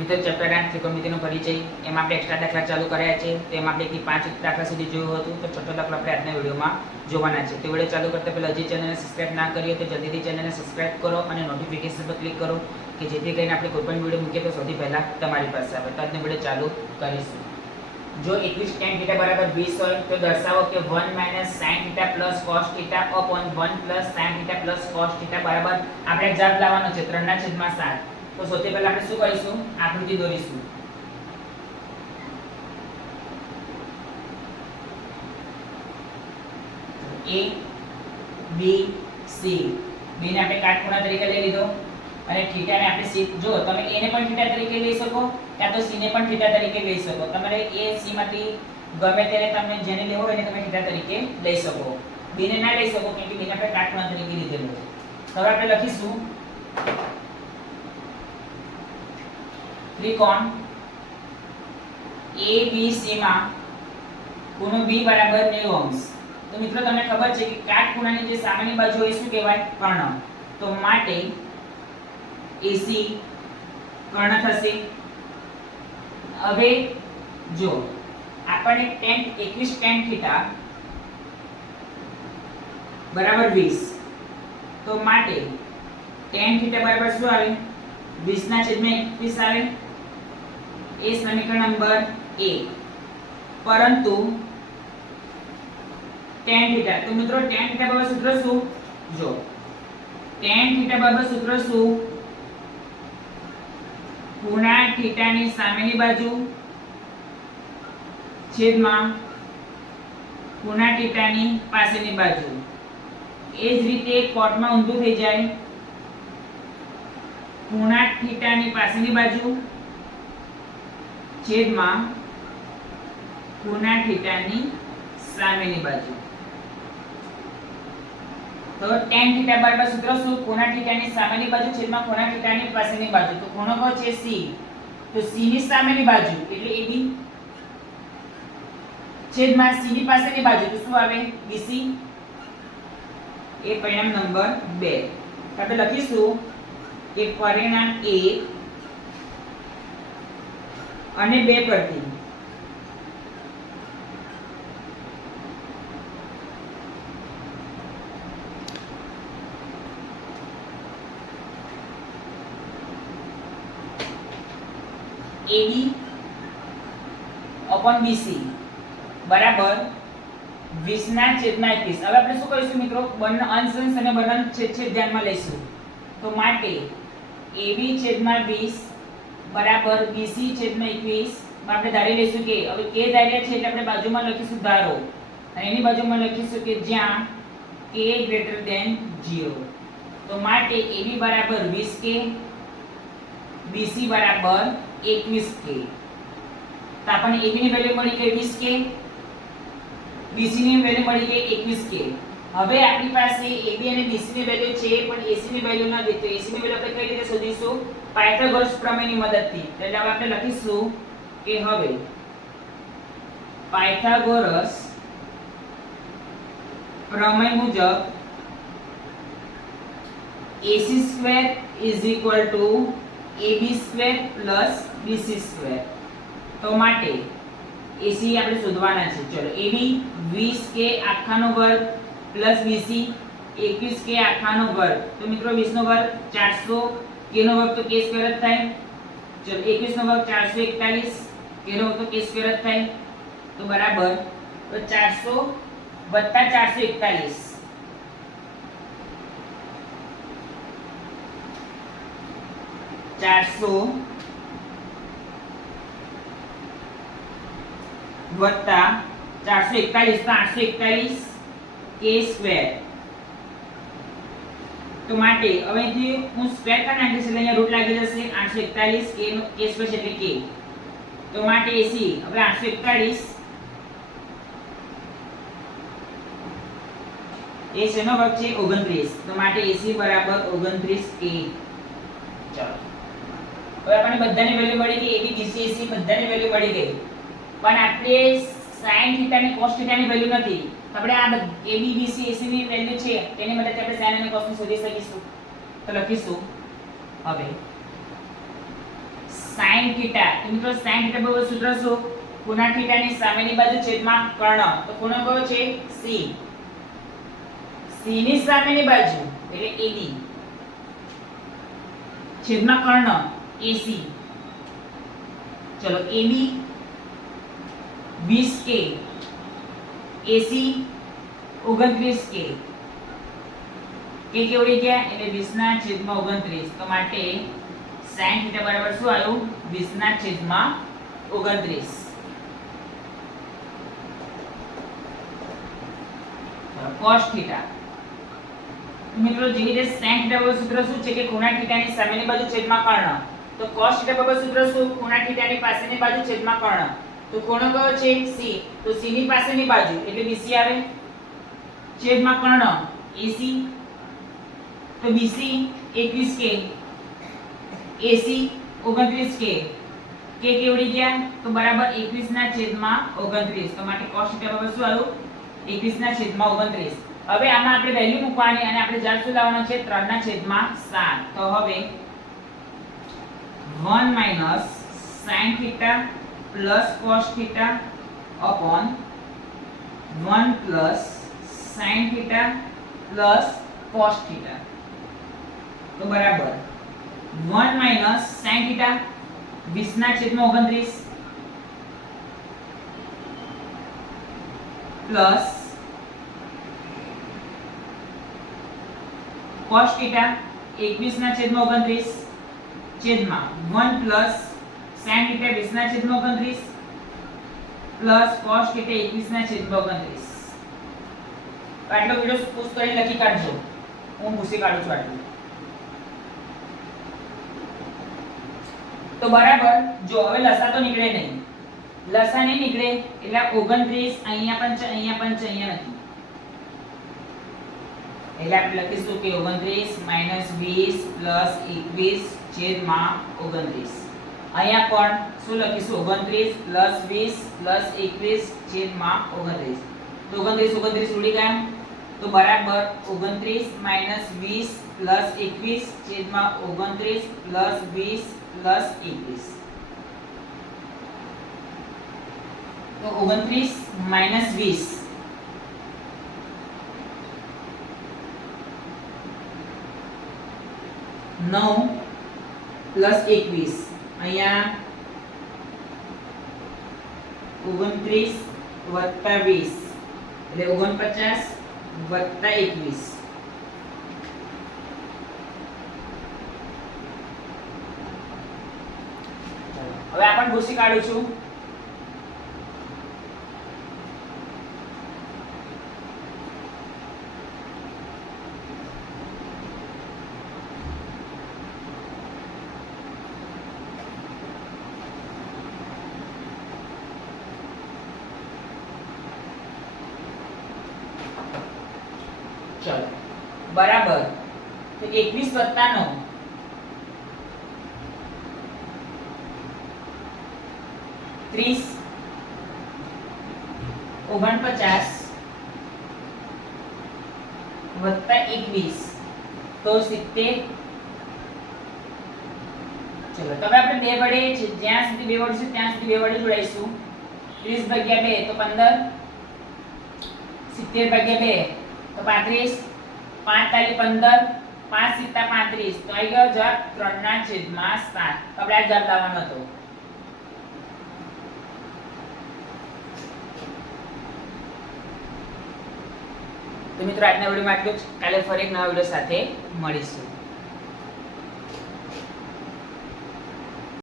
મિત્રો ચેપ્ટર 8 ત્રિકોણમિતિનો પરિચય એમાં આપણે એક્સ્ટ્રા દાખલા ચાલુ કર્યા છે. તો એમાં આપણે 1 થી 5 દાખલા સુધી જોયું હતું. તો છઠ્ઠો દાખલો આપણે આજના વિડીયોમાં જોવાના છે. તો વિડીયો ચાલુ કરતા પહેલા હજી ચેનલને સબસ્ક્રાઇબ ના કરી હોય તો જલ્દીથી ચેનલને સબસ્ક્રાઇબ કરો અને નોટિફિકેશન પર ક્લિક કરો કે જેથી કરીને આપણે કોઈ પણ વિડીયો મૂકીએ તો સૌથી પહેલા તમારી પાસે આવે. તો આજનો વિડીયો ચાલુ કરીશું. જો 21 tan θ બરાબર 20 હોય તો દર્શાવો કે 1 - sin θ + cos θ upon 1 + sin θ + cos θ બરાબર આપણે જવાબ લાવવાનો છે 3/7. તો સૌથી પહેલા આપણે શું કરીશું? આકૃતિ દોરીશું. A B C B ને આપણે કાટખૂણા તરીકે લઈ લીધો અને θ ને આપણે C. જો તમે A ને પણ θ તરીકે લઈ શકો કાં તો C ને પણ θ તરીકે લઈ શકો. તમારે A C માંથી ગમે તેને તમે જેને લેવો હોય એને તમે θ તરીકે લઈ શકો. B ને ના લઈ શકો કેમ કે B ને આપણે કાટખૂણા તરીકે લીધેલો છે. હવે આપણે લખીશું ત્રિકોણ ABC માં ખૂણો B બરાબર 90°. તો મિત્રો તમને ખબર છે કે કાટખૂણાની જે સામેની બાજુ હોય શું કહેવાય? કર્ણ. તો માટે AC કર્ણ થશે. હવે જો આપણે tan 21 tan θ બરાબર 20. તો માટે tan θ બરાબર શું આવે? 20/21 આવે. એ સમીકરણ નંબર 1. પરંતુ tan θ, તો મિત્રો tan θ બરાબર સૂત્ર શું? જો tan θ બરાબર સૂત્ર શું? ખૂણા θ ની સામેની બાજુ છેદમાં ખૂણા θ ની પાછળની બાજુ. એ જ રીતે કોટમાં ઊંધું થઈ જાય. ખૂણા θ ની પાછળની બાજુ છેદમાં ખૂણા θ ની સામેની બાજુ. તો tan θ બરાબર સૂત્ર શું? ખૂણા θ ની સામેની બાજુ છેદમાં ખૂણા θ ની પાછળની બાજુ. તો ખૂણો કયો છે? C. તો C ની સામેની બાજુ એટલે AB છેદમાં C ની પાછળની બાજુ તો શું આવે? BC. એ પરિણામ નંબર 2. આપણે લખીશું કે પરિણામ 1 અને 2 પરથી AB upon BC બરાબર 20/21. હવે આપણે શું કરીશું મિત્રો? બંને અંશ અને બંને છેદ ધ્યાનમાં લઈશું. તો માટે AB છેદમાં 20 બરાબર BC છેદમાં 21. આપણે ધારી લઈશું કે હવે k ધાર્યા છે એટલે આપણે બાજુમાં લખીશું ધારો અને એની બાજુમાં લખીશું કે જ્યાં k > 0. તો માટે AB બરાબર 20k BC બરાબર 21k. તો આપણને AB ની વેલ્યુ મળી ગઈ 20k, BC ની વેલ્યુ મળી ગઈ 21k. હવે આપણી પાસે AB અને BC ની વેલ્યુ છે પણ AC ની વેલ્યુ નથી. તો AC ની વેલ્યુ આપણે કઈ રીતે શોધીશું? પાયથાગોરસ પ્રમેયની મદદથી. એટલે હવે આપણે લખીશું કે હવે પાયથાગોરસ પ્રમેય મુજબ AC² = AB² + BC². તો માટે AC આપણે શોધવાના છે. ચલો AB 20k આખાનો વર્ગ પ્લસ BC 21k આખાનો વર્ગ. તો મિત્રો 20 નો વર્ગ 400, k નો વર્ગ તો k² જ થાય. ચલો 21 નો વર્ગ 441, k નો વર્ગ તો k² જ થાય. તો બરાબર તો 400 + 441 400 વત્તા 441 તો 841 k². તો માટે હવે જે હું સ્ક્વેર કરી નાખીશ એટલે અહીંયા રૂટ લાગી જશે. 841 k નો k² છે એટલે k. તો માટે AC હવે 841 એ શેનો વર્ગ છે? 29. તો માટે AC બરાબર 29k. ચાલો હવે આપણને બધાની વેલ્યુ મળી ગઈ. AB BC AC બધાની વેલ્યુ મળી ગઈ. પણ આપણે sin θ અને cos θ ની વેલ્યુ નથી. તો આપણે આ AB BC AC ની વેલ્યુ છે તેની મદદથી આપણે sin અને cos ની શોધી શકીશું. તો લખીશું હવે sin થીટા. તો મિત્રો sin થીટા બરાબર સૂત્ર શું? ખૂણા થીટાની સામેની બાજુ છેદમાં કર્ણ. તો ખૂણો કયો છે? C. C ની સામેની બાજુ એટલે AD છેદમાં કર્ણ AC. ચલો AB 20K, AC 29K. કે કેવડી ગયા એટલે 20 ના છેદમાં 29. તો માટે sin થીટા બરાબર શું આવ્યું? 20 ના છેદમાં 29. cos theta. મિત્રો જે રીતે sin થીટા બરાબર સૂત્ર શું છે કે ખૂણા થીટાની સામેની બાજુ છેદમાં કર્ણ. તો cos થીટા બરાબર સૂત્ર શું? ખૂણા થીટાની પાસેની બાજુ છેદમાં કર્ણ. તો ખૂણો કયો છે? C. તો C ની પાસેની બાજુ એટલે BC આવે છેદમાં કર્ણ AC. તો BC 21K, AC 29K. કે કેવડી ગયા? તો બરાબર 21 ના છેદમાં 29. તો માટે cos થીટા બરાબર શું આવ્યું? 21 ના છેદમાં 29. હવે આમાં આપણે વેલ્યુ મૂકવાની અને આપણે જવાબ શું લાવવાનો છે? 3 ના છેદમાં 7. તો હવે 1 minus sin theta plus cos theta upon 1 plus sin theta plus cos theta. તો બરાબર 1 માઈનસ sin થીટા 20 ના છેદમાં 29 પ્લસ cos થીટા 21 ના છેદમાં 29 છેદમાં 1 પ્લસ sin થીટા 20 ના છેદમાં 29 પ્લસ cos થીટા 21 ના છેદમાં 29. તો આટલો વિડિયો પોસ્ટ કરીને લખી કાઢજો. હું ભૂસી કાઢું છું આટલું. તો બરાબર જો હવે લસા તો નીકળે નહીં. લસા નહીં નીકળે એટલે 29 અહીંયા પણ છે, અહીંયા પણ છે, અહીંયા નથી. એટલે આપણે લખીશું કે 29 માઈનસ 20 પ્લસ 21 છેદમાં 29. અહીંયા પણ શું લખીશું? 29 પ્લસ 20 પ્લસ 21 છેદમાં 29. તો 29 ઉડી ગયા. તો બરાબર 29 માઈનસ 20 પ્લસ 21 છેદમાં 29 પ્લસ 20 પ્લસ 21. તો 29 માઈનસ 20 9 પ્લસ 21 અહીંયા 29 વત્તા 20 એટલે 49 વત્તા 21. હવે આ પણ ભૂસી કાઢું છું. ચલો બરાબર. તો 21 વત્તા 9 30 49 વત્તા 21 તો 70. ચલો તો હવે આપણે બે વડે જ્યાં સુધી બે વડે છે ત્યાં સુધી બે વડે જોડાઈશું. 30 ભાગ્યા 2 તો 15, 70 ભાગ્યા 2 તો 35, 5 તાલી 15, 5 સિત્તા 35. તો આવી ગયો જવાબ 3 ના છેદમાં 7. આપણે આ જવાબ લાવવાનો હતો. તો મિત્રો આજના વિડીયોમાં આટલું જ. કાલે ફરી એક નવા વિડીયો સાથે મળીશું.